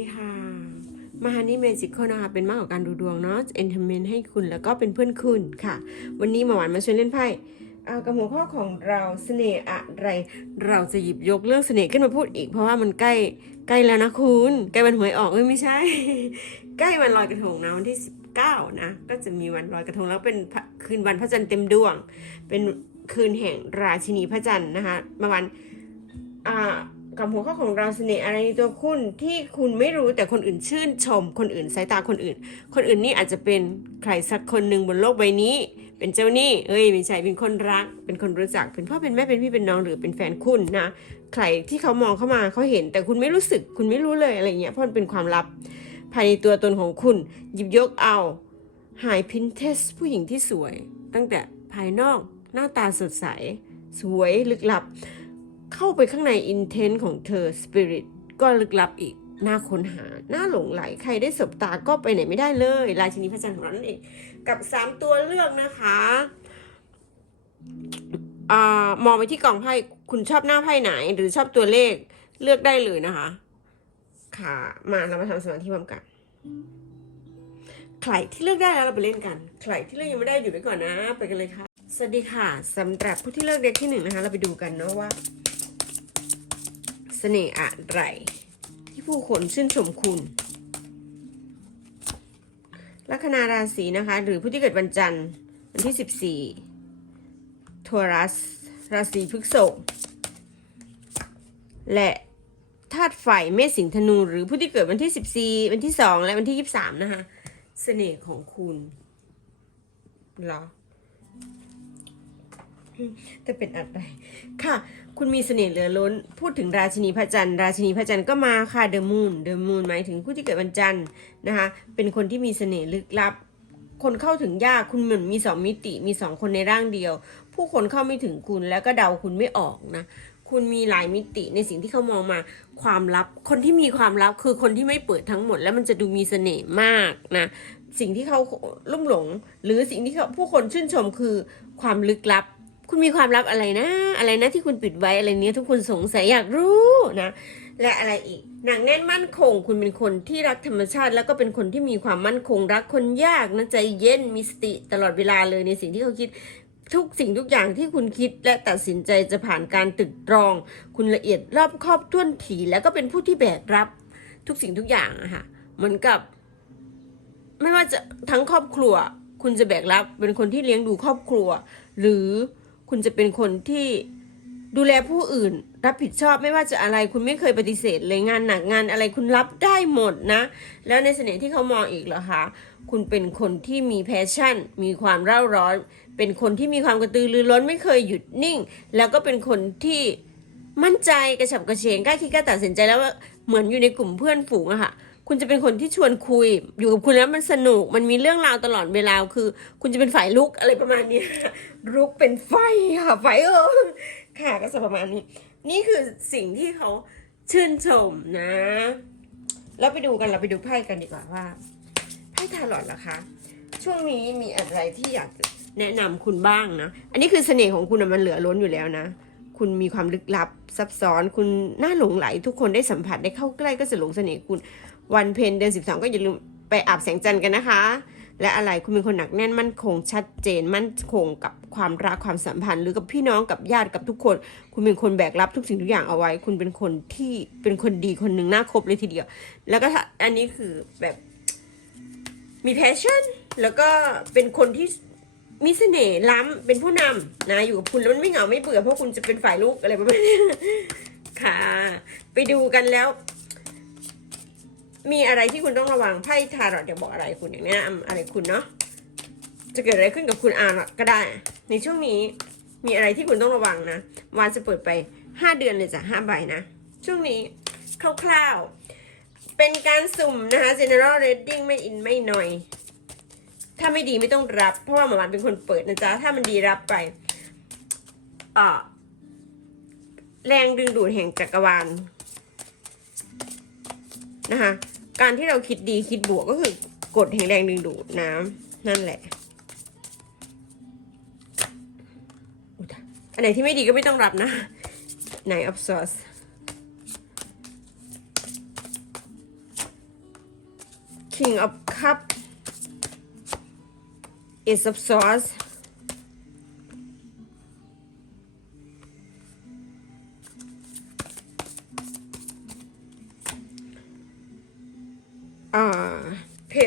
ดีค่ะมาฮานี่เมจิคนะคะ เป็นมากกว่าการดูดวงเนาะเอนเตอร์เมนให้คุณแล้วก็เป็นเพื่อนคุณค่ะ วันนี้หมาหวานมาชวนเล่นไพ่เอากับหัวข้อของเราเสน่ห์อะไร เราจะหยิบยกเรื่องเสน่ห์ขึ้นมาพูดอีก เพราะว่ามันใกล้ใกล้แล้วนะคุณใกล้วันหวยออกเอ้ยไม่ใช่ ใกล้วันลอยกระทงนะวันที่19นะก็จะมีวันลอยกระทงแล้วเป็นคืนวันพระจันทร์เต็มดวง เป็นคืนแห่งราชินีพระจันทร์นะคะมาวันอ่า กับหัวข้อของเราเสน่ห์อะไรในตัวคุณที่คุณไม่รู้แต่คนอื่นชื่นชม คนอื่นสายตาคนอื่น คนอื่นนี่อาจจะเป็นใครสักคนหนึ่งบนโลกใบนี้ เป็นเจ้าหนี้เอ้ยไม่ใช่เป็นคนรัก เป็นคนรู้จัก เป็นพ่อเป็นแม่เป็นพี่เป็นน้องหรือเป็นแฟนคุณนะใครที่เขามองเข้ามาเขาเห็น แต่คุณไม่รู้สึก คุณไม่รู้เลยอะไรเงี้ยเพราะมันเป็นความลับ ภายในตัวตนของคุณ หยิบยกเอาหายพินเทสผู้หญิงที่สวย ตั้งแต่ภายนอกหน้าตาสดใส สวยลึกลับ เข้าไปข้างในอินเทนต์ของเธอสปิริตก็ลึกลับอีกน่าค้นหา น่าหลงไหล ใครได้สบตาก็ไปไหนไม่ได้เลย ราชินีพระจันทร์ของเรานั่นเอง กับ 3 ตัวเลือกนะคะอ่ามองไปที่กล่องไพ่ คุณชอบหน้าไพ่ไหน หรือชอบตัวเลข เลือกได้เลยนะคะ ค่ะ มาเรามาทำสมาธิพร้อมกัน ใครที่เลือกได้แล้วเราไปเล่นกัน ใครที่เลือกยังไม่ได้อยู่ไว้ก่อนนะ ไปกันเลยค่ะ สวัสดีค่ะสำหรับผู้ที่เลือกเด็กที่หนึ่งนะคะ เราไปดูกันเนาะว่า เสน่ห์อะไร ที่ผู้คนชื่นชมคุณ ลัคนาราศีนะคะ หรือผู้ที่เกิดวันจันทร์วันที่ 14ทอรัส ราศีพฤษภและธาตุไฟเมษสิงธนู หรือผู้ที่เกิดวันที่ 14 วันที่ 2 และวันที่ 23 นะคะ เสน่ห์ของคุณเหรอ จะเป็นอะไรค่ะ คุณมีเสน่ห์เหลือล้น พูดถึงราชินีพระจันทร์ราชินีพระจันทร์ก็มาค่ะเดอะมูนเดอะมูนหมายถึงผู้ที่เกิดวันจันทร์นะคะเป็นคนที่มีเสน่ห์ลึกลับ คนเข้าถึงยากคุณเหมือนมีสองมิติมีสองคนในร่างเดียว ผู้คนเข้าไม่ถึงคุณแล้วก็เดาคุณไม่ออกนะคุณมีหลายมิติในสิ่งที่เขามองมาความลับ คนที่มีความลับคือคนที่ไม่เปิดทั้งหมด แล้วมันจะดูมีเสน่ห์มากนะสิ่งที่เขาลุ่มหลง หรือสิ่งที่เขาผู้คนชื่นชมคือความลึกลับ คุณมีความลับอะไรนะ อะไรนะที่คุณปิดไว้อะไรเนี้ยทุกคนสงสัยอยากรู้นะ และอะไรอีกหนังแน่นมั่นคง คุณเป็นคนที่รักธรรมชาติ แล้วก็เป็นคนที่มีความมั่นคงรักคนยากนะใจเย็นมีสติตลอดเวลาเลยในสิ่งที่เขาคิดทุกสิ่งทุกอย่างที่คุณคิดและตัดสินใจจะผ่านการตึกตรอง คุณละเอียดรอบคอบท่วนถี่แล้วก็เป็นผู้ที่แบกรับ ทุกสิ่งทุกอย่างอะค่ะเหมือนกับ ไม่ว่าจะทั้งครอบครัว คุณจะแบกรับ เป็นคนที่เลี้ยงดูครอบครัว หรือ คุณจะเป็นคนที่ดูแลผู้อื่น รับผิดชอบไม่ว่าจะอะไรคุณไม่เคยปฏิเสธเลยงานหนักงานอะไรคุณรับได้หมดนะ แล้วในเสน่ห์ที่เขามองอีกเหรอคะคุณเป็นคนที่มีแพชชั่น มีความเร่าร้อน เป็นคนที่มีความกระตือรือร้นไม่เคยหยุดนิ่ง แล้วก็เป็นคนที่มั่นใจกระฉับกระเฉงกล้าคิดกล้าตัดสินใจแล้วว่าเหมือนอยู่ในกลุ่มเพื่อนฝูงอะค่ะ คุณจะเป็นคนที่ชวนคุย อยู่กับคุณแล้วมันสนุก มันมีเรื่องราวตลอดเวลาคือ คุณจะเป็นฝ่ายลุกอะไรประมาณนี้ลุกเป็นไฟค่ะไฟเออค่ะก็จะประมาณนี้ นี่คือสิ่งที่เขาชื่นชมนะ แล้วไปดูกันเราไปดูไพ่กันดีกว่าว่าไพ่ทาร์ลอตล่ะคะช่วงนี้มีอะไรที่อยากแนะนำคุณบ้างนะ อันนี้คือเสน่ห์ของคุณอะมันเหลือล้นอยู่แล้วนะ คุณมีความลึกลับซับซ้อน คุณน่าหลงไหล ทุกคนได้สัมผัสได้เข้าใกล้ก็จะหลงเสน่ห์คุณ วันเพ็ญเดือนสิบสองก็อย่าลืมไปอาบแสงจันทร์กันนะคะ และอะไรคุณเป็นคนหนักแน่นมั่นคงชัดเจนมั่นคงกับความรักความสัมพันธ์ หรือกับพี่น้องกับญาติกับทุกคน คุณเป็นคนแบกรับทุกสิ่งทุกอย่างเอาไว้ คุณเป็นคนที่เป็นคนดีคนหนึ่งน่าคบเลยทีเดียว แล้วก็อันนี้คือแบบมีแพชชั่น แล้วก็เป็นคนที่มีเสน่ห์ล้ำเป็นผู้นำนะ อยู่กับคุณแล้วมันไม่เหงาไม่เบื่อเพราะคุณจะเป็นฝ่ายลูกอะไรประมาณนี้ค่ะ ไปดูกันแล้ว มีอะไรที่คุณต้องระวังไพ่ทารอตจะบอกอะไรคุณอย่างแนะนำอะไรคุณเนาะจะเกิดอะไรขึ้นกับคุณอ่านก็ได้ ในช่วงนี้มีอะไรที่คุณต้องระวังนะวานจะเปิดไปห้าเดือนเลยจ้ะห้าใบนะ ช่วงนี้คร่าวๆ เป็นการสุ่มนะคะ general reading ไม่อินไม่หน่อย ถ้าไม่ดีไม่ต้องรับ เพราะว่าหมอมันเป็นคนเปิดนะจ๊ะ ถ้ามันดีรับไปอ่าแรงดึงดูดแห่งจักรวาลนะคะ การที่เราคิดดีคิดบวกก็คือกฎแห่งแรงดึงดูดน้ำนั่นแหละอันไหนที่ไม่ดีก็ไม่ต้องรับนะ ไหน of source King of Cup Ace of Swords อ่า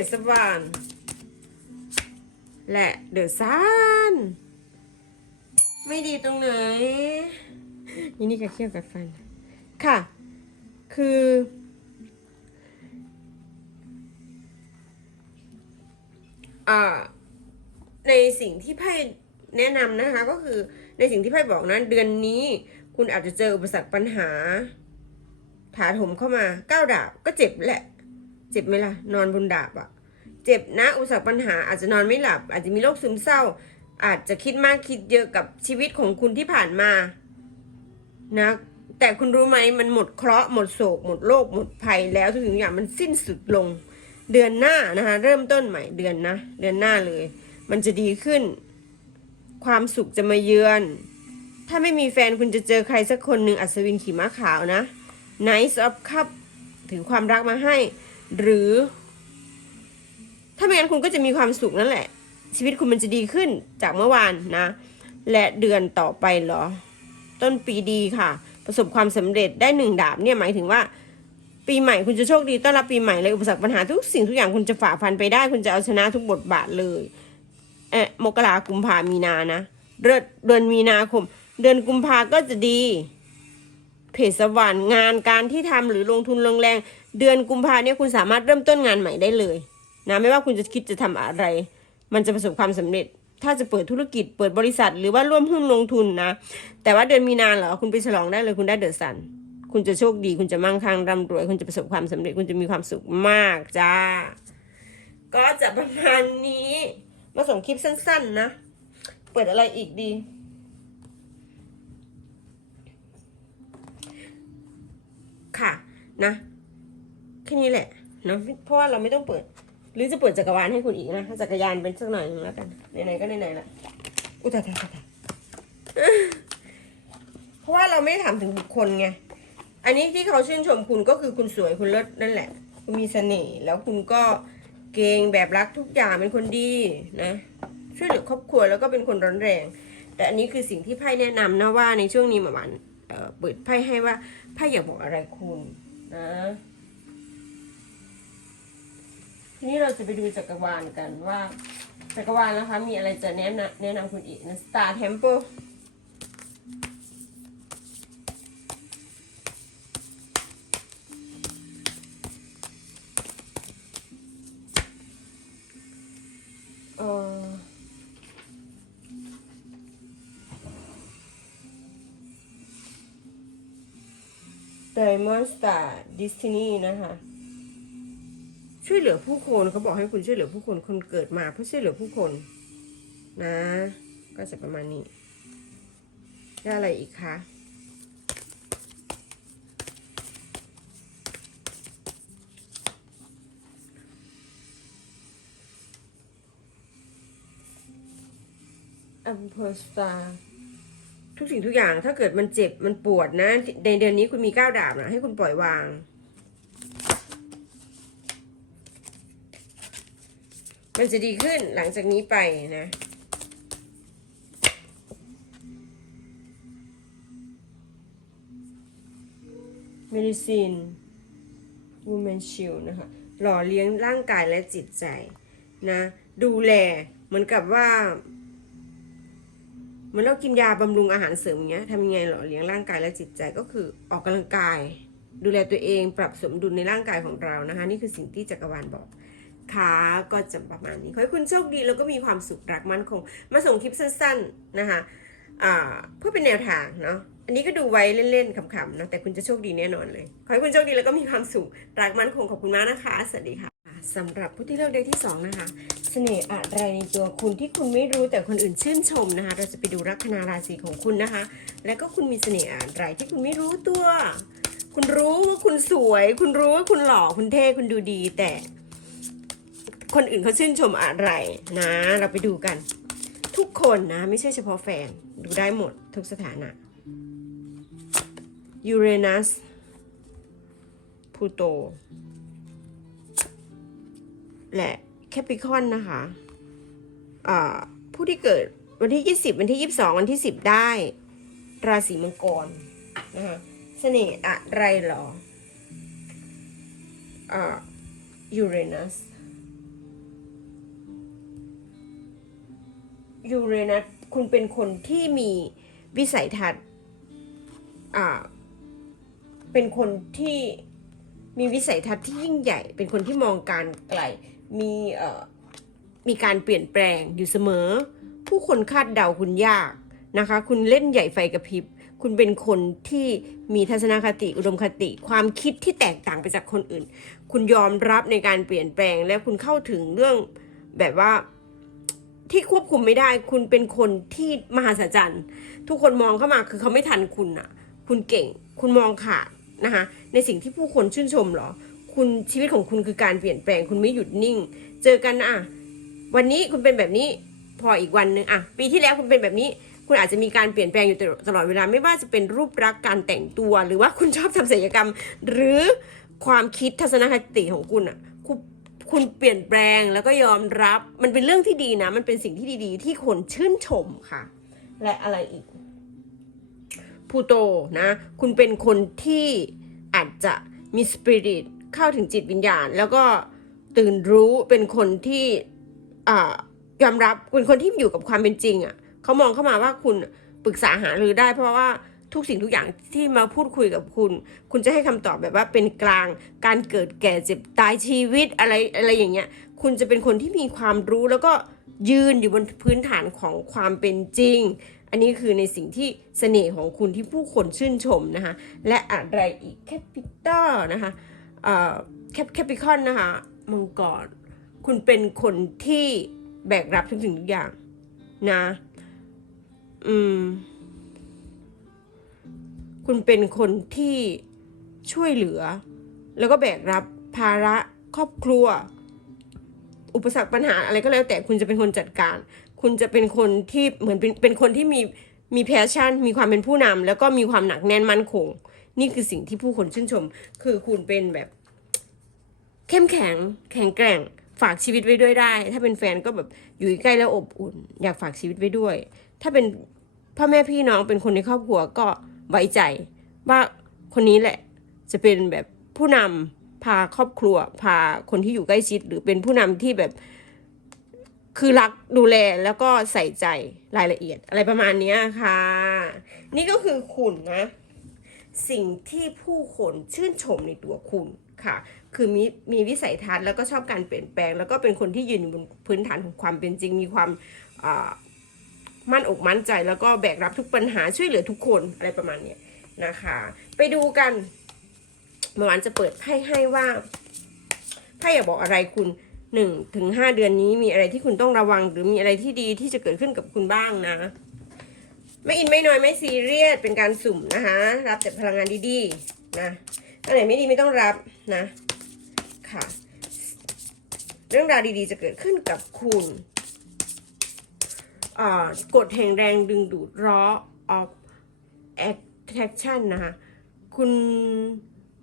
จสวานและเดอะซันไม่ดีตรงไหนนี่นี่ก็เคี่ยวกับฟัน ค่ะ คืออ่าในสิ่งที่ไพ่แนะนำนะคะก็คือในสิ่งที่ไพ่บอกนะเดือนนี้คุณอาจจะเจออุปสรรคปัญหา ถาถมเข้ามาก้าวดาบก็เจ็บแหละ เจ็บไหมล่ะ นอนบนดาบอะเจ็บนะ อุปสรรคปัญหาอาจจะนอนไม่หลับ อาจจะมีโรคซึมเศร้า อาจจะคิดมากคิดเยอะกับชีวิตของคุณที่ผ่านมา นะ แต่คุณรู้ไหมมันหมดเคราะห์หมดโศก หมดโรคหมดภัยแล้วทุกสิ่งอย่างมันสิ้นสุดลง เดือนหน้านะคะ เริ่มต้นใหม่เดือนนะ เดือนหน้าเลย มันจะดีขึ้น ความสุขจะมาเยือน ถ้าไม่มีแฟนคุณจะเจอใครสักคนหนึ่งอัศวินขี่ม้าขาวนะ Nice of Cup ถือความรักมาให้ หรือ ถ้าไม่งั้นคุณก็จะมีความสุขนั่นแหละ ชีวิตคุณมันจะดีขึ้นจากเมื่อวานนะ และเดือนต่อไปเหรอ ต้นปีดีค่ะ ประสบความสำเร็จได้หนึ่งดาบเนี่ยหมายถึงว่า ปีใหม่คุณจะโชคดีต้อนรับปีใหม่เลยอุปสรรคปัญหาทุกสิ่งทุกอย่างคุณจะฝ่าฟันไปได้ คุณจะเอาชนะทุกบทบาทเลยเอะมกรากุมภามีนานะเดือนเดือนมีนาคม เดือนกุมภาก็จะดี เพจสวรรค์งานการที่ทำหรือลงทุนลงแรง เดือนกุมภาเนี่ยคุณสามารถเริ่มต้นงานใหม่ได้เลยนะไม่ว่าคุณจะคิดจะทำอะไร มันจะประสบความสำเร็จ ถ้าจะเปิดธุรกิจเปิดบริษัท หรือว่าร่วมหุ้นลงทุนนะ แต่ว่าเดือนมีนาเหรอคุณไปฉลองได้เลยคุณได้เดอะซัน คุณจะโชคดี คุณจะมั่งคั่งร่ำรวย คุณจะประสบความสำเร็จคุณจะมีความสุขมากจ้าก็จะประมาณนี้มาส่งคลิปสั้น ๆ นะ เปิดอะไรอีกดี ค่ะนะแค่นี้แหละเนะเพราะว่าเราไม่ต้องเปิด หรือจะเปิดจักรวาลให้คุณอีกนะถ้าจักรยานเป็นสักหน่อยนึงแล้วกันไหนๆก็ไหนๆละอุตายตายตายตายเพราะว่าเราไม่ได้ถามถึงบุคคลไงอันนี้ที่เขาชื่นชมคุณก็คือคุณสวยคุณเลิศนั่นแหละ คุณมีเสน่ห์แล้วคุณก็เก่งแบบรักทุกอย่างเป็นคนดีนะช่วยเหลือครอบครัวแล้วก็เป็นคนร้อนแรง แต่อันนี้คือสิ่งที่ไพ่แนะนำนะว่าในช่วงนี้หมาวัน เปิดไพ่ให้ว่าไพ่อยากบอกอะไรคุณนะทีนี้เราจะไปดูจักรวาลกันว่า จักรวาลนะคะ มีอะไรจะแนะนำแนะนำคุณอีกนะ Star Temple เอ่อ Diamond Star Destiny นะคะ ช่วยเหลือผู้คนเขาบอกให้คุณช่วยเหลือผู้คนคนเกิดมาเพื่อช่วยเหลือผู้คน นะ ก็จะประมาณนี้ได้อะไรอีกคะอัมเพอร์สตา ทุกสิ่งทุกอย่างถ้าเกิดมันเจ็บมันปวดนะ ในเดือนนี้คุณมีก้าวดาบนะให้คุณปล่อยวาง มันจะดีขึ้นหลังจากนี้ไปนะเมดิซินวูแมนชิลนะคะหล่อเลี้ยงร่างกายและจิตใจนะ ดูแลเหมือนกับว่า เหมือนเรากินยาบำรุงอาหารเสริมอย่างเงี้ยทำยังไงหล่อเลี้ยงร่างกายและจิตใจก็คือออกกำลังกาย ดูแลตัวเองปรับสมดุลในร่างกายของเรานะคะ นี่คือสิ่งที่จักรวาลบอกค่ะก็จะประมาณนี้ขอให้คุณโชคดีแล้วก็มีความสุขรักมั่นคง มาส่งคลิปสั้นๆนะคะเพื่อเป็นแนวทางเนาะอันนี้ก็ดูไว้เล่นๆขำๆนะแต่คุณจะโชคดีแน่นอนเลย ขอให้คุณโชคดีแล้วก็มีความสุขรักมั่นคงขอบคุณมากนะคะ สวัสดีค่ะ สำหรับผู้ที่เลือกเดือนที่สองนะคะเสน่ห์อะไรในตัวคุณที่คุณไม่รู้แต่คนอื่นชื่นชมนะคะ เราจะไปดูลัคนาราศีของคุณนะคะ แล้วก็คุณมีเสน่ห์อะไรที่คุณไม่รู้ตัว คุณรู้ว่าคุณสวย คุณรู้ว่าคุณหล่อคุณเท่คุณดูดี แต่ คนอื่นเขาชื่นชมอะไรนะ เราไปดูกัน ทุกคนนะ ไม่ใช่เฉพาะแฟนดูได้หมดทุกสถานะยูเรนัสพูโต และแคปิคอนนะคะผู้ที่เกิดวันที่ 20 วันที่ 22 วันที่ 10 ได้ ราศีมังกรนะคะเสน่ห์อะไรหรออยูเรนัสยูเรนัสคุณเป็นคนที่มีวิสัยทัศน์เป็นคนที่มีวิสัยทัศน์ที่ยิ่งใหญ่ เป็นคนที่มองการไกล มีเอ่อมีการเปลี่ยนแปลงอยู่เสมอ ผู้คนคาดเดาคุณยากนะคะ คุณเล่นใหญ่ไฟกระพริบ คุณเป็นคนที่มีทัศนคติอุดมคติ ความคิดที่แตกต่างไปจากคนอื่น คุณยอมรับในการเปลี่ยนแปลงและคุณเข้าถึงเรื่องแบบว่าที่ควบคุมไม่ได้ คุณเป็นคนที่มหัศจรรย์ ทุกคนมองเข้ามาคือเขาไม่ทันคุณอะคุณเก่ง คุณมองขาดนะคะในสิ่งที่ผู้คนชื่นชมเหรอ คุณชีวิตของคุณคือการเปลี่ยนแปลงคุณไม่หยุดนิ่ง เจอกันอะวันนี้คุณเป็นแบบนี้พออีกวันหนึ่งอะปีที่แล้วคุณเป็นแบบนี้ คุณอาจจะมีการเปลี่ยนแปลงอยู่ตลอดเวลาไม่ว่าจะเป็นรูปลักษณ์การแต่งตัว หรือว่าคุณชอบทำศัลยกรรม หรือความคิดทัศนคติของคุณอะคุณคุณเปลี่ยนแปลงแล้วก็ยอมรับมันเป็นเรื่องที่ดีนะ มันเป็นสิ่งที่ดีๆ ที่คนชื่นชมค่ะ และอะไรอีกพูโตนะ คุณเป็นคนที่อาจจะมีสปิริต เข้าถึงจิตวิญญาณ แล้วก็ตื่นรู้เป็นคนที่ยอมรับเป็นคนที่อยู่กับความเป็นจริงอะ่ะเขามองเข้ามาว่าคุณปรึกษาหารือได้ เพราะว่าทุกสิ่งทุกอย่างที่มาพูดคุยกับคุณ คุณจะให้คำตอบแบบว่าเป็นกลาง การเกิดแก่เจ็บตายชีวิตอะไรอะไรอย่างเงี้ย คุณจะเป็นคนที่มีความรู้แล้วก็ยืนอยู่บนพื้นฐานของความเป็นจริง อันนี้คือในสิ่งที่เสน่ห์ของคุณที่ผู้คนชื่นชมนะคะ และอะไรอีกแคปิตอลนะคะ แคปแคปิคอนนะคะมังกรคุณเป็นคนที่แบกรับทุกสิ่งทุกอย่างนะ อืม คุณเป็นคนที่ช่วยเหลือ แล้วก็แบกรับภาระครอบครัว อุปสรรคปัญหาอะไรก็แล้วแต่คุณจะเป็นคนจัดการ คุณจะเป็นคนที่เหมือนเป็นเป็นคนที่มีมีแพชชั่น มีความเป็นผู้นำแล้วก็มีความหนักแน่นมั่นคง นี่คือสิ่งที่ผู้คนชื่นชม คือคุณเป็นแบบ เข้มแข็งแข็งแกร่งฝากชีวิตไว้ด้วยได้ ถ้าเป็นแฟนก็แบบอยู่ใกล้แล้วอบอุ่น อยากฝากชีวิตไว้ด้วย ถ้าเป็นพ่อแม่พี่น้องเป็นคนในครอบครัวก็ไว้ใจ ว่าคนนี้แหละ จะเป็นแบบผู้นำพาครอบครัว พาคนที่อยู่ใกล้ชิด หรือเป็นผู้นำที่แบบ คือรักดูแลแล้วก็ใส่ใจรายละเอียด อะไรประมาณนี้ค่ะ นี่ก็คือคุณนะ สิ่งที่ผู้คนชื่นชมในตัวคุณค่ะ คือมีมีวิสัยทัศน์แล้วก็ชอบการเปลี่ยนแปลง แล้วก็เป็นคนที่ยืนอยู่บนพื้นฐานของความเป็นจริง มีความมั่นอกมั่นใจ แล้วก็แบกรับทุกปัญหาช่วยเหลือทุกคนอะไรประมาณนี้นะคะ ไปดูกันเมื่อวานจะเปิดไพ่ให้ว่าไพ่อยากบอกอะไรคุณหนึ่งถึงห้าเดือนนี้มีอะไรที่คุณต้องระวัง หรือมีอะไรที่ดีที่จะเกิดขึ้นกับคุณบ้างนะ ไม่อินไม่น้อยไม่ซีเรียสเป็นการสุ่มนะคะ รับแต่พลังงานดีๆนะอันไหนไม่ดีไม่ต้องรับนะค่ะ เรื่องราวดีๆจะเกิดขึ้นกับคุณกฎแห่งแรงดึงดูด law of attraction นะคะคุณ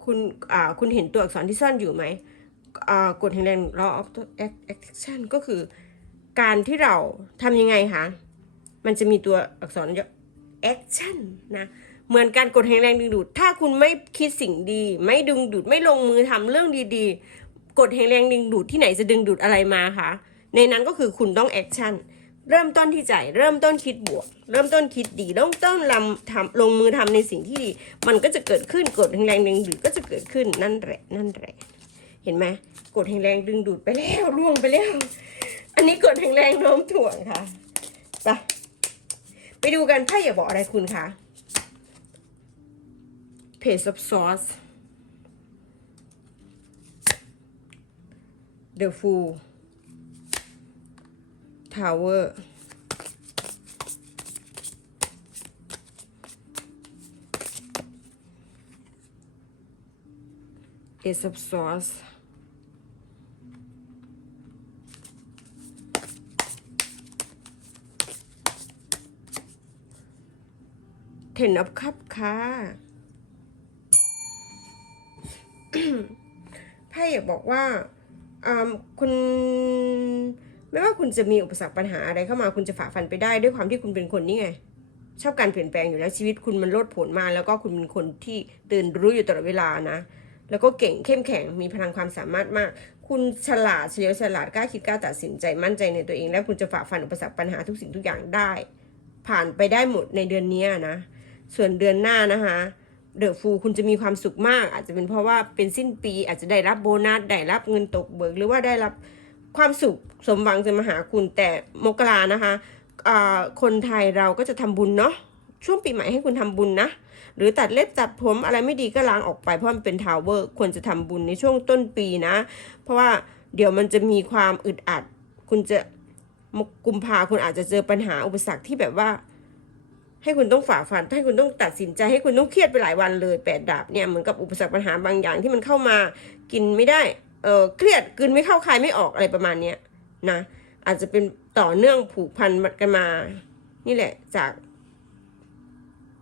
คุณอ่าคุณเห็นตัวอักษรที่ซ่อนอยู่ไหมอ่ากฎแห่งแรง law of attraction ก็คือการที่เราทำยังไงคะ มันจะมีตัวอักษรย่อ action นะเหมือนการกดแห่งแรงดึงดูด ถ้าคุณไม่คิดสิ่งดี ไม่ดึงดูด ไม่ลงมือทำเรื่องดีๆ กดแห่งแรงดึงดูดที่ไหนจะดึงดูดอะไรมาคะ ในนั้นก็คือคุณต้อง action เริ่มต้นที่ใจ เริ่มต้นคิดบวก เริ่มต้นคิดดี เริ่มต้นลำทำลงมือทำในสิ่งที่ดี มันก็จะเกิดขึ้น กดแห่งแรงดึงดูดก็จะเกิดขึ้น นั่นแหละ นั่นแหละ เห็นไหมกดแห่งแรงดึงดูดไปแล้วล่วงไปแล้ว อันนี้กดแห่งแรงโน้มถ่วงค่ะ ไป ไปดูกันไพ่อย่าบอกอะไรคุณคะ Page of Swords ะฟูลทาวเวอร์เอซับซอส Ten of Cups ค่ะไพ่อยากบอกว่าคุณไม่ว่าคุณจะมีอุปสรรคปัญหาอะไรเข้ามาคุณจะฝ่าฟันไปได้ด้วยความที่คุณเป็นคนนี่ไง ชอบการเปลี่ยนแปลงอยู่แล้วชีวิตคุณมันโลดโผนมา แล้วก็คุณเป็นคนที่ตื่นรู้อยู่ตลอดเวลานะ แล้วก็เก่งเข้มแข็งมีพลังความสามารถมาก คุณฉลาดเฉลียวฉลาดกล้าคิดกล้าตัดสินใจมั่นใจในตัวเอง และคุณจะฝ่าฟันอุปสรรคปัญหาทุกสิ่งทุกอย่างได้ ผ่านไปได้หมดในเดือนนี้นะ ส่วนเดือนหน้านะคะเดอะฟูคุณจะมีความสุขมาก อาจจะเป็นเพราะว่าเป็นสิ้นปี อาจจะได้รับโบนัสได้รับเงินตกเบิกหรือว่าได้รับความสุขสมหวังจะมาหาคุณแต่มกรานะคะอ่าคนไทยเราก็จะทำบุญเนาะช่วงปีใหม่ให้คุณทำบุญนะ หรือตัดเล็บตัดผมอะไรไม่ดีก็ล้างออกไปเพราะมันเป็นทาวเวอร์ควรจะทำบุญในช่วงต้นปีนะ เพราะว่าเดี๋ยวมันจะมีความอึดอัด คุณจะมกุมภาคุณอาจจะเจอปัญหาอุปสรรคที่แบบว่า ให้คุณต้องฝ่าฟัน ให้คุณต้องตัดสินใจให้คุณต้องเครียดไปหลายวันเลยแปดดาบเนี่ยเหมือนกับอุปสรรคปัญหาบางอย่างที่มันเข้ามากินไม่ได้เออเครียดกลืนไม่เข้าคายไม่ออกอะไรประมาณเนี้ยนะอาจจะเป็นต่อเนื่องผูกพันกันมา นี่แหละจาก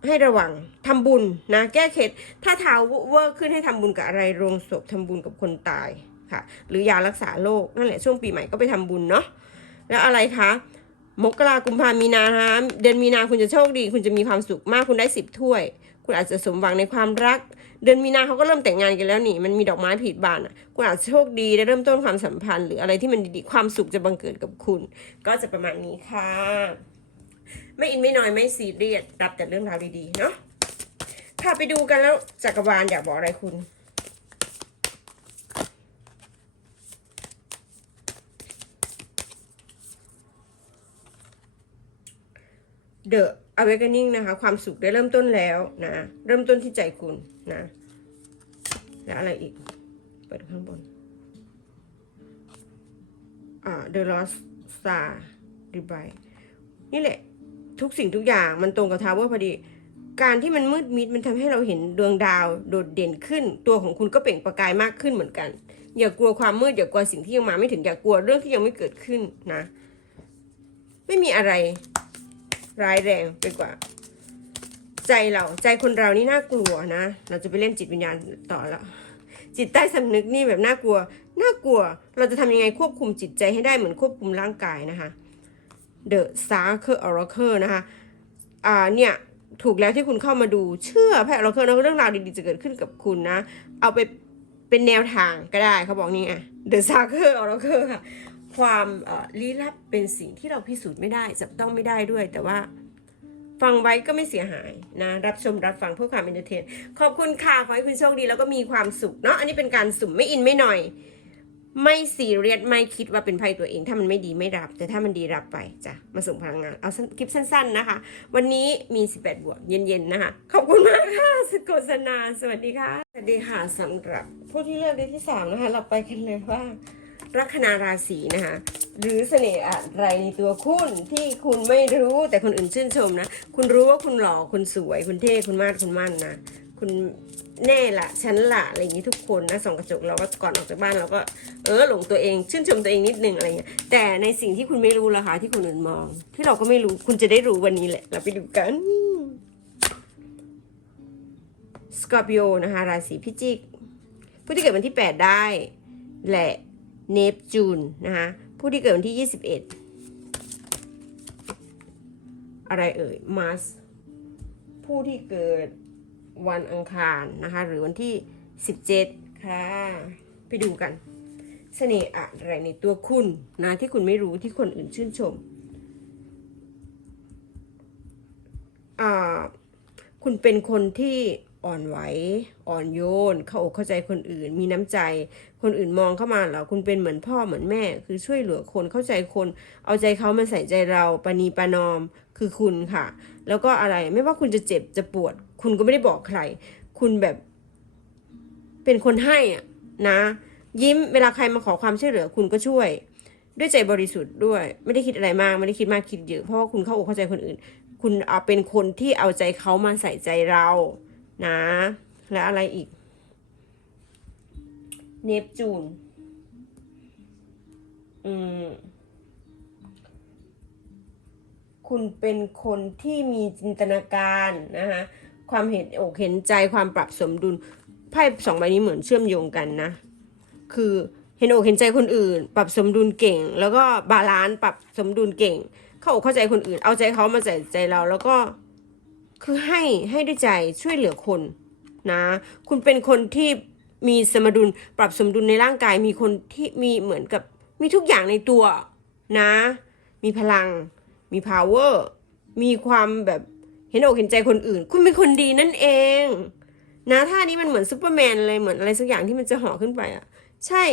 ให้ระวังทำบุญนะแก้เคล็ดถ้าเท้าเวอร์ขึ้นให้ทำบุญกับอะไรโรงศพทำบุญกับคนตายค่ะ หรือยารักษาโรคนั่นแหละช่วงปีใหม่ก็ไปทำบุญเนาะแล้วอะไรคะ มกรากุมภามีนาฮะเดือนมีนาคุณจะโชคดี คุณจะมีความสุขมากคุณได้สิบถ้วย คุณอาจจะสมหวังในความรัก เดือนมีนาเขาก็เริ่มแต่งงานกันแล้วนี่ มันมีดอกไม้ผลิบานอะ คุณอาจจะโชคดีได้เริ่มต้นความสัมพันธ์ หรืออะไรที่มันดีๆความสุขจะบังเกิดกับคุณ ก็จะประมาณนี้ค่ะ ไม่อินไม่น้อยไม่ซีเรียสรับแต่เรื่องราวดีๆเนาะค่ะไปดูกันแล้วจักรวาลอยากบอกอะไรคุณ The Awakening นะคะ ความสุขได้เริ่มต้นแล้วนะ เริ่มต้นที่ใจคุณนะแล้วอะไรอีก เปิดข้างบนอ่า The Lost Star r e b i นี่แหละ ทุกสิ่งทุกอย่างมันตรงกับทาวเวอร์พอดี การที่มันมืดมิดมันทำให้เราเห็นดวงดาวโดดเด่นขึ้น ตัวของคุณก็เปล่งประกายมากขึ้นเหมือนกัน อย่ากลัวความมืดอย่ากลัวสิ่งที่ยังมาไม่ถึงอย่ากลัวเรื่องที่ยังไม่เกิดขึ้นนะ ไม่มีอะไร ร้ายแรงไปกว่า ใจเราใจคนเรานี่น่ากลัวนะ เราจะไปเล่นจิตวิญญาณต่อแล้ว จิตใต้สำนึกนี่แบบน่ากลัว น่ากลัว เราจะทำยังไงควบคุมจิตใจให้ได้เหมือนควบคุมร่างกายนะคะ The Star Oracle นะคะ อ่าเนี่ยถูกแล้วที่คุณเข้ามาดูเชื่อแพทย์ Oracle นะเรื่องราวดีๆจะเกิดขึ้นกับคุณนะ เอาไปเป็นแนวทางก็ได้เขาบอกนี่ไง The Star Oracle ค่ะ ความลี้ลับเป็นสิ่งที่เราพิสูจน์ไม่ได้จับต้องไม่ได้ด้วย แต่ว่าฟังไว้ก็ไม่เสียหายนะรับชมรับฟังเพื่อความอินเตอร์เทนขอบคุณค่ะขอให้คุณโชคดีแล้วก็มีความสุขเนาะอันนี้เป็นการสุ่มไม่อินไม่หน่อย ไม่ซีเรียสไม่คิดว่าเป็นภัยตัวเอง ถ้ามันไม่ดีไม่รับ แต่ถ้ามันดีรับไปจ้ะมาส่งพลังงานเอาคลิปสั้น ๆนะคะ วันนี้มี 18 บวกเย็นๆนะคะขอบคุณมากค่ะสกศนาสวัสดีค่ะสวัสดีค่ะสำหรับผู้ที่เลือกเลขที่สามนะคะเราไปกันเลยว่า ลัคนาราศีนะคะ หรือเสน่ห์อะไรในตัวคุณที่คุณไม่รู้แต่คนอื่นชื่นชมนะ คุณรู้ว่าคุณหล่อคุณสวย คุณเท่คุณมาดคุณมั่นนะคุณแน่ละฉันละอะไรอย่างนี้ทุกคนนะส่องกระจกเราก็ก่อนออกจากบ้านเราก็เออหลงตัวเองชื่นชมตัวเองนิดนึงอะไรเงี้ยแต่ในสิ่งที่คุณไม่รู้ล่ะคะที่คนอื่นมอง ที่เราก็ไม่รู้คุณจะได้รู้วันนี้แหละ เราไปดูกันสกอร์ปิโอนะคะราศีพิจิกผู้ที่เกิดวันที่ 8 ได้แหละ เนปจูนนะคะผู้ที่เกิดวันที่ 21 อะไรเอ่ยมาสผู้ที่เกิดวันอังคารนะคะ หรือวันที่ 17 ค่ะ ไปดูกันเสน่ห์อะไรในตัวคุณนะที่คุณไม่รู้ที่คนอื่นชื่นชมอ่าคุณเป็นคนที่ อ่อนไหว อ่อนโยน เข้าอกเข้าใจคนอื่น มีน้ำใจ คนอื่นมองเข้ามาเหรอคุณเป็นเหมือนพ่อเหมือนแม่ คือช่วยเหลือคนเข้าใจคน เอาใจเขามาใส่ใจเราปณีประนอมคือคุณค่ะ แล้วก็อะไรไม่ว่าคุณจะเจ็บจะปวด คุณก็ไม่ได้บอกใคร คุณแบบ เป็นคนให้อะนะ ยิ้มเวลาใครมาขอความช่วยเหลือคุณก็ช่วย ด้วยใจบริสุทธิ์ด้วย ไม่ได้คิดอะไรมากไม่ได้คิดมากคิดเยอะเพราะว่าคุณเข้าอกเข้าใจคนอื่น คุณเอาเป็นคนที่เอาใจเขามาใส่ใจเรา นะ และอะไรอีก เนปจูน อืม คุณเป็นคนที่มีจินตนาการนะคะความเห็นอกเห็นใจความปรับสมดุลไพ่สองใบนี้เหมือนเชื่อมโยงกันนะ คือเห็นอกเห็นใจคนอื่น ปรับสมดุลเก่ง แล้วก็บาลานซ์ปรับสมดุลเก่ง เข้าอกเข้าใจคนอื่น เอาใจเขามาใส่ใจเราแล้วก็ คือให้ให้ด้วยใจช่วยเหลือคนนะ คุณเป็นคนที่มีสมดุลปรับสมดุลในร่างกายมีคนที่มีเหมือนกับมีทุกอย่างในตัวนะ มีพลัง มี power มีความแบบเห็นอกเห็นใจคนอื่น คุณเป็นคนดีนั่นเอง นะท่านี้มันเหมือนซูเปอร์แมนเลยเหมือนอะไรสักอย่างที่มันจะห่อขึ้นไปอะ ใช่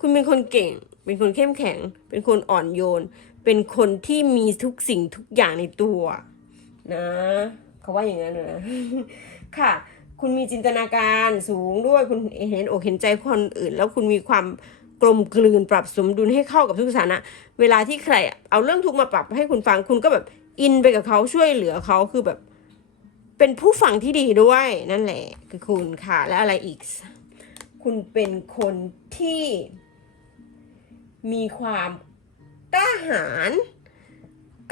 คุณเป็นคนเก่ง เป็นคนเข้มแข็ง เป็นคนอ่อนโยน เป็นคนที่มีทุกสิ่งทุกอย่างในตัว นะ เขาว่าอย่างนั้นนะค่ะ คุณมีจินตนาการสูงด้วยคุณเห็นอกเห็นใจคนอื่น แล้วคุณมีความกลมกลืนปรับสมดุลให้เข้ากับทุกสถานะ เวลาที่ใครเอาเรื่องทุกมาปรับให้คุณฟังคุณก็แบบอินไปกับเขาช่วยเหลือเขาคือแบบ เป็นผู้ฟังที่ดีด้วยนั่นแหละ คือคุณค่ะ และอะไรอีก คุณเป็นคนที่มีความกล้าหาญ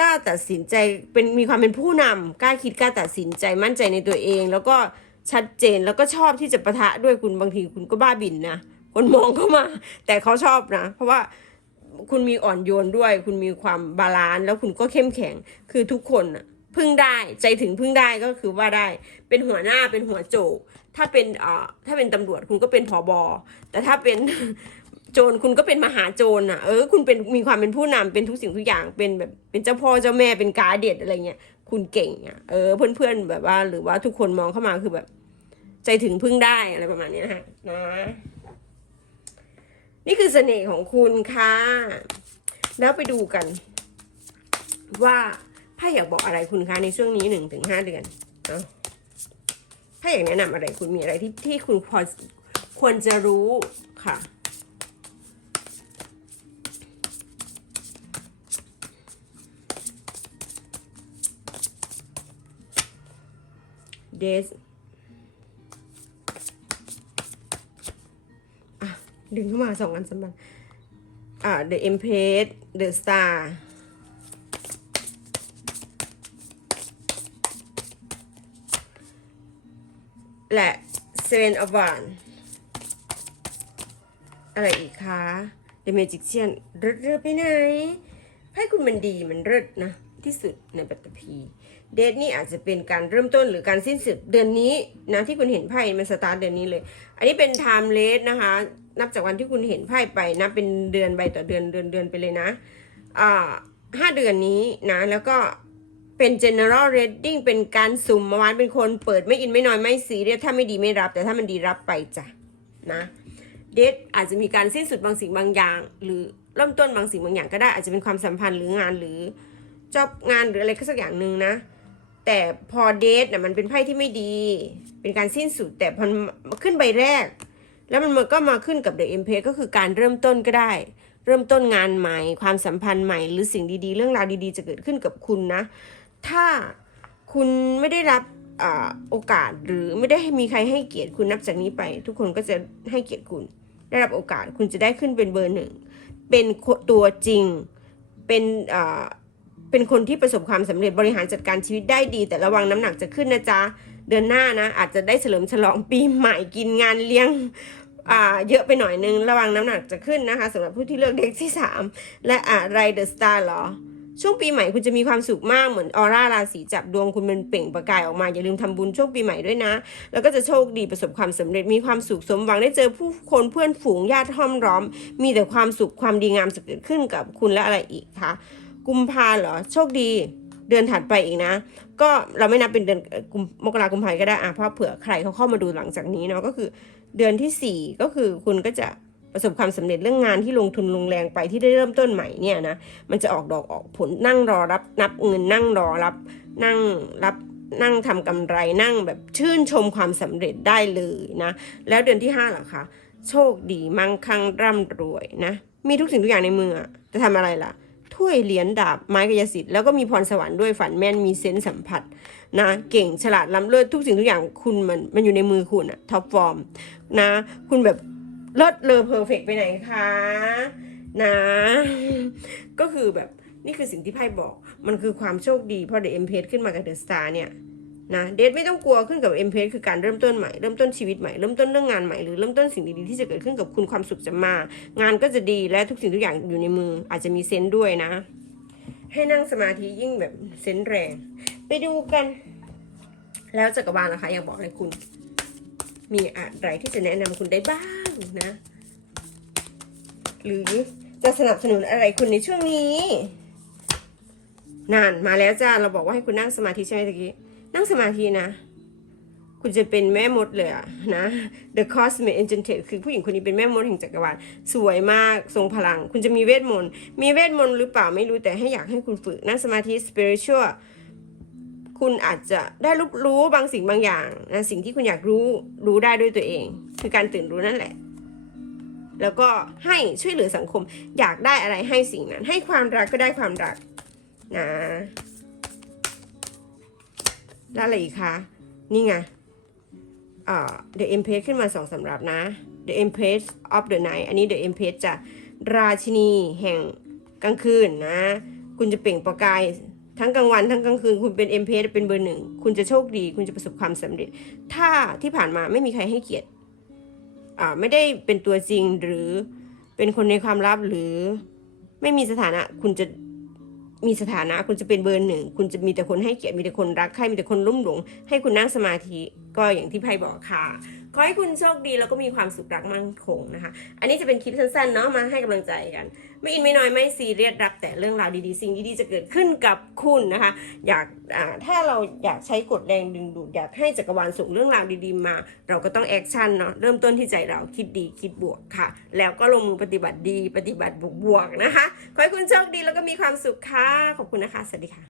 กล้าตัดสินใจเป็นมีความเป็นผู้นำกล้าคิดกล้าตัดสินใจมั่นใจในตัวเอง แล้วก็ชัดเจนแล้วก็ชอบที่จะประทะด้วยคุณบางทีคุณก็บ้าบินนะคนมองเข้ามา แต่เขาชอบนะ เพราะว่าคุณมีอ่อนโยนด้วย คุณมีความบาลานซ์แล้วคุณก็เข้มแข็งคือทุกคนพึ่งได้ใจถึงพึ่งได้ก็คือว่าได้เป็นหัวหน้าเป็นหัวโจกถ้าเป็นเอ่อถ้าเป็นตำรวจคุณก็เป็นผอบอแต่ถ้าเป็น โจรคุณก็เป็นมหาโจรอะเออคุณเป็นมีความเป็นผู้นำเป็นทุกสิ่งทุกอย่างเป็นแบบเป็นเจ้าพ่อเจ้าแม่เป็นกาเด็ดอะไรเงี้ยคุณเก่งอะเออเพื่อนๆแบบว่า หรือว่าทุกคนมองเข้ามาคือแบบ ใจถึงพึ่งได้อะไรประมาณนี้นะฮะนะนี่คือเสน่ห์ของคุณค่ะ แล้วไปดูกัน ว่าไพ่อยากบอกอะไรคุณคะในช่วงนี้หนึ่งถึงห้าเดือนเนาะไพ่อยากแนะนำอะไรคุณมีอะไรที่ที่คุณพอควรจะรู้ค่ะ เดสอะดึงเข้ามาสองอันสำคัญอ่า The Empress The Star และ Seven of Wand อะไรอีกคะ The Magician เริดเรือไปไหนไพ่คุณมันดีมันเริดนะ ที่สุดในปัตตภี เดทนี่อาจจะเป็นการเริ่มต้นหรือการสิ้นสุดเดือนนี้นะที่คุณเห็นไพ่มันสตาร์ทเดือนนี้เลย อันนี้เป็น time r a t นะคะ นับจากวันที่คุณเห็นไพ่ไปนะเป็นเดือนใบต่อเดือนเดือนเดือนไปเลยนะอ่าห้าเดือนนี้นะแล้วก็เป็น general reading เป็นการสุ่มเมื่อวานเป็นคนเปิดไม่อินไม่น้อยไม่ซีเรียสถ้าไม่ดีไม่รับ แต่ถ้ามันดีรับไปจ้ะนะเดทอาจจะมีการสิ้นสุดบางสิ่งบางอย่าง หรือเริ่มต้นบางสิ่งบางอย่างก็ได้อาจจะเป็นความสัมพันธ์หรืองานหรือจอบงานหรืออะไรก็สักอย่างหนึ่งนะ แต่พอเดทน่ะมันเป็นไพ่ที่ไม่ดี เป็นการสิ้นสุด แต่พอมันขึ้นใบแรก แล้วมันก็มาขึ้นกับเดอะเอ็มเพก็คือการเริ่มต้นก็ได้ เริ่มต้นงานใหม่ ความสัมพันธ์ใหม่ หรือสิ่งดีๆ เรื่องราวดีๆ จะเกิดขึ้นกับคุณนะ ถ้าคุณไม่ได้รับอโอกาสหรือไม่ได้มีใครให้เกียรติคุณนับจากนี้ไป ทุกคนก็จะให้เกียรติคุณ ได้รับโอกาสคุณจะได้ขึ้นเป็นเบอร์หนึ่งเป็นตัวจริงเป็นอ่ เป็นคนที่ประสบความสำเร็จบริหารจัดการชีวิตได้ดี แต่ระวังน้ำหนักจะขึ้นนะจ๊ะ เดือนหน้านะ อาจจะได้เฉลิมฉลองปีใหม่กินงานเลี้ยงเยอะไปหน่อยนึง ระวังน้ำหนักจะขึ้นนะคะสำหรับผู้ที่เลือกเด็กที่ 3 และอะไรเดอะสตาร์เหรอ ช่วงปีใหม่คุณจะมีความสุขมากเหมือนออร่าราศีจับดวงคุณมันเปล่งประกายออกมา อย่าลืมทำบุญช่วงปีใหม่ด้วยนะ แล้วก็จะโชคดีประสบความสำเร็จมีความสุขสมหวังได้เจอผู้คนเพื่อนฝูงญาติห้อมร้อม มีแต่ความสุขความดีงามจะเกิดขึ้นกับคุณและอะไรอีกคะ กุมภาเหรอ โชคดี เดือนถัดไปอีกนะ ก็เราไม่นับเป็นเดือนกุมมกราคมพายก็ได้อะเพราะเผื่อใครเขาเข้ามาดูหลังจากนี้เนาะก็คือเดือนที่สี่ก็คือคุณก็จะประสบความสำเร็จเรื่องงานที่ลงทุนลงแรงไปที่ได้เริ่มต้นใหม่เนี่ยนะมันจะออกดอกออกผลนั่งรอรับนับเงินนั่งรอรับ นั่งรับนั่งทำกำไรนั่งแบบชื่นชมความสำเร็จได้เลยนะ แล้วเดือนที่ห้าล่ะคะโชคดีมั่งคั่งร่ำรวยนะ มีทุกสิ่งทุกอย่างในมือจะทำอะไรล่ะ ถ้วยเหรียญดาบไม้กายสิทธิ์แล้วก็มีพรสวรรค์ด้วยฝันแม่นมีเซนส์สัมผัสนะเก่งฉลาดล้ำเลิศทุกสิ่งทุกอย่างคุณมันมันอยู่ในมือคุณอะท็อปฟอร์มนะ คุณแบบเลิศเลอเพอร์เฟกไปไหนคะนะ ก็คือแบบนี่คือสิ่งที่ไพ่บอก มันคือความโชคดีเพราะเดอะเอ็มเพขึ้นมากับเดอะสตาร์เนี่ย นะเดทไม่ต้องกลัวขึ้นกับเอ็มเพคือการเริ่มต้นใหม่เริ่มต้นชีวิตใหม่เริ่มต้นเรื่องงานใหม่หรือเริ่มต้นสิ่งดีๆที่จะเกิดขึ้นกับคุณความสุขจะมา งานก็จะดีและทุกสิ่งทุกอย่างอยู่ในมือ อาจจะมีเซนส์ด้วยนะ ให้นั่งสมาธิยิ่งแบบเซนส์แรง ไปดูกัน แล้วจักรวาลล่ะคะอยากบอกอะไรคุณ มีอะไรที่จะแนะนำคุณได้บ้างนะ หรือจะสนับสนุนอะไรคุณในช่วงนี้นานมาแล้วจ้าเราบอกว่าให้คุณนั่งสมาธิใช่ไหมตะกี้ นั่งสมาธินะ คุณจะเป็นแม่มดเลยอะนะ The Cosmic Enchanted คือผู้หญิงคนนี้เป็นแม่มดแห่งจักรวาลสวยมากทรงพลัง คุณจะมีเวทมนต์มีเวทมนต์หรือเปล่าไม่รู้แต่ให้อยากให้คุณฝึกนั่งสมาธิ spiritual คุณอาจจะได้รู้รู้บางสิ่งบางอย่างนะสิ่งที่คุณอยากรู้รู้ได้ด้วยตัวเอง คือการตื่นรู้นั่นแหละ แล้วก็ให้ช่วยเหลือสังคม อยากได้อะไรให้สิ่งนั้น ให้ความรักก็ได้ความรักนะ แล้วอะไรอีกคะ นี่ไง The Empress ขึ้นมาสองสำรับนะ The Empress of the Night อันนี้ The Empress จะราชินีแห่งกลางคืนนะ คุณจะเปล่งประกายทั้งกลางวันทั้งกลางคืน คุณเป็น Empress เป็นเบอร์หนึ่ง คุณจะโชคดี คุณจะประสบความสำเร็จ ถ้าที่ผ่านมาไม่มีใครให้เกียรติอ่าไม่ได้เป็นตัวจริงหรือเป็นคนในความลับหรือไม่มีสถานะ คุณจะ มีสถานะคุณจะเป็นเบอร์หนึ่งคุณจะมีแต่คนให้เกียรติมีแต่คนรักใครมีแต่คนรุ่มหลง ให้คุณนั่งสมาธิก็อย่างที่ไพ่บอกค่ะ ขอให้คุณโชคดีแล้วก็มีความสุขรักมั่นคงนะคะ อันนี้จะเป็นคลิปสั้นๆเนาะมาให้กำลังใจกัน ไม่อินไม่น้อยไม่ซีเรียสรับแต่เรื่องราวดีๆ สิ่งดีๆจะเกิดขึ้นกับคุณนะคะ อยากถ้าเราอยากใช้กฎแรงดึงดูดอยากให้จักรวาลส่งเรื่องราวดีๆมา เราก็ต้องแอคชั่นเนาะเริ่มต้นที่ใจเราคิดดีคิดบวกค่ะ แล้วก็ลงมือปฏิบัติดีปฏิบัติบวกๆนะคะ ขอให้คุณโชคดีแล้วก็มีความสุขค่ะขอบคุณนะคะสวัสดีค่ะ